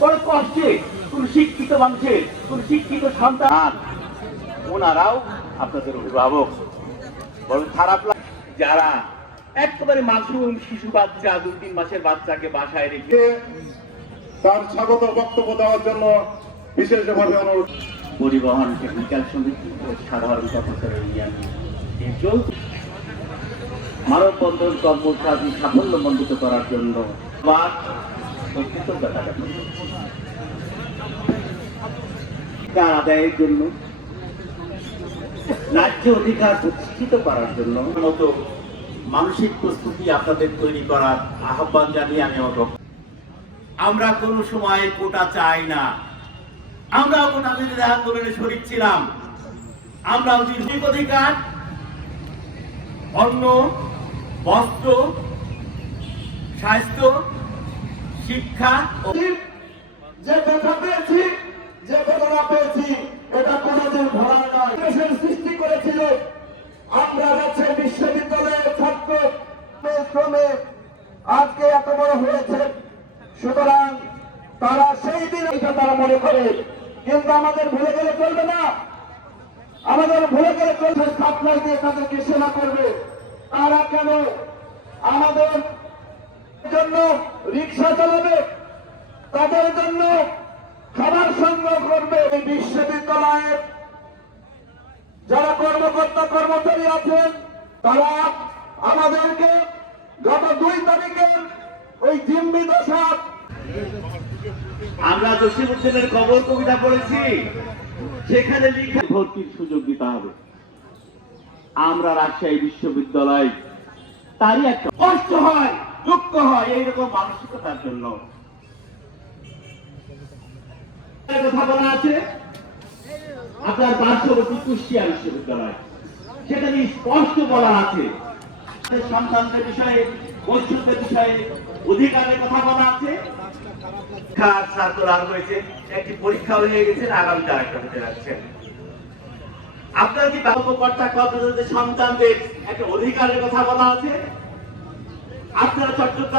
বড় কষ্টে কোন শিক্ষিত মানুষের কোন শিক্ষিত সন্তান। ওনারাও আপনাদের অভিভাবক। বড় খারাপ যারা একেবারে মাসুম শিশু বাচ্চা দু তিন মাসের বাচ্চাকে বাসায় রেখে তার স্বাগত বক্তব্য দেওয়ার জন্য বিশেষভাবে অনুরোধ। পরিবহন টেকনিক্যাল সমিতি সাধারণ কর্মচারী ইউনিয়ন মানববন্ধন কর্মসাধী সাফল্যমণ্ডিত করার জন্য বাদ আদায়ের জন্য অধিকার প্রতিষ্ঠিত করার জন্য মতো মানসিক প্রস্তুতি আপনাদের তৈরি করার আহ্বান জানিয়ে আমি আমার আমরা কোনো সময় কোটা চাই না। আমরাও কোটা বিরোধী আন্দোলনে ছিলাম। আমরা অধিক অধিকার, অন্ন, বস্ত্র, স্বাস্থ্য শিক্ষা যে কথা পেয়েছি, যে ঘটনা পেয়েছি, এটা কোনোদিন ভোলার নয়। দেশের সৃষ্টি করেছিল আমরা হচ্ছে বিশ্ববিদ্যালয়ের ছাত্র। আজকে এত বড় হয়েছে সুতরাং তারা সেই দিন এটা তারা মনে করে। কিন্তু আমাদের ভুলে গেলে চলবে না। আমাদের ভুলে গেলে চলবে। সাপ্লাই দিয়ে তাদেরকে সেবা করবে। তারা কেন আমাদের জন্য রিক্সা চালাবে তাদের জন্য খাবার সংগ্রহ করবে এই বিশ্ববিদ্যালয়ের। যারা কর্মকর্তা কর্মচারী আছেন তারা আমাদেরকে গত দুই তারিখের ওই জিম্মি দশা আমরা জসিমুদ্দিনের খবর কবিতা পড়েছি সেখানে লিখে ভর্তির সুযোগ দিতে হবে। আমরা রাজশাহী বিশ্ববিদ্যালয় তারই একটা কষ্ট হয়। দুঃখ হয় এইরকম মানসিকতার জন্য। কথা বলা আছে, আপনার পার্শ্ববর্তী কুষ্টিয়া বিশ্ববিদ্যালয়। সেখানে স্পষ্ট বলা আছে সন্তানদের বিষয়ে বিষয়ে অধিকারের কথা বলা আছে। একটি পরীক্ষা হয়ে গেছে আগামী আরেকটা হতে যাচ্ছে। আপনার কি কর্মকর্তা কর্মচারীদের সন্তানদের একটা অধিকারের কথা বলা আছে? আপনারা চট্টগ্রাম